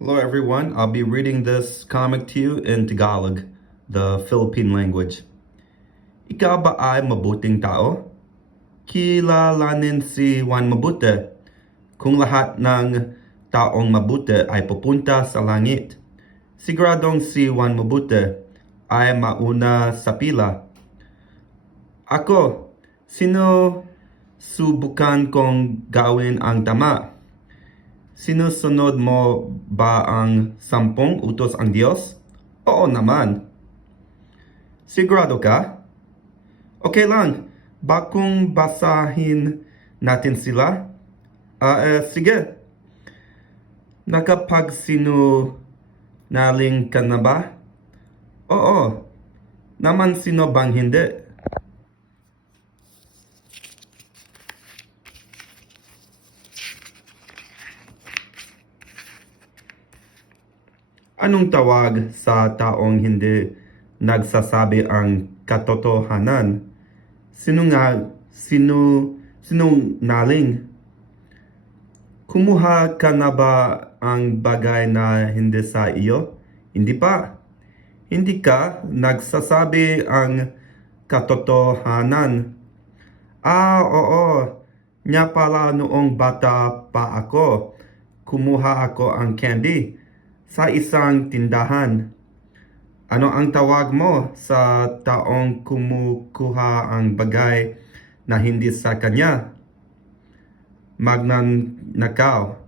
Hello everyone, I'll be reading this comic to you in Tagalog, the Philippine language. Ikaw ba ay mabuting tao? Kilalanin si Juan Mabuti. Kung lahat ng taong mabuti ay pupunta sa langit, siguradong si Juan Mabuti ay mauna sa pila. Ako, sino subukan kong gawin ang tama? Sinusunod mo ba ang 10 utos ang Diyos? Oo naman. Sigurado ka? Okay lang. Bakong basahin natin sila? Sige. Nakapagsinungaling ka na ba? Oo. Naman sino bang hindi? Anong tawag sa taong hindi nagsasabi ang katotohanan? Sinungaling. Kumuha ka na ba ang bagay na hindi sa iyo? Hindi pa. Hindi ka nagsasabi ang katotohanan. Oo. Nga pala noong bata pa ako, kumuha ako ang candy sa isang tindahan. Ano ang tawag mo sa taong kumukuha ang bagay na hindi sa kanya? Magnanakaw.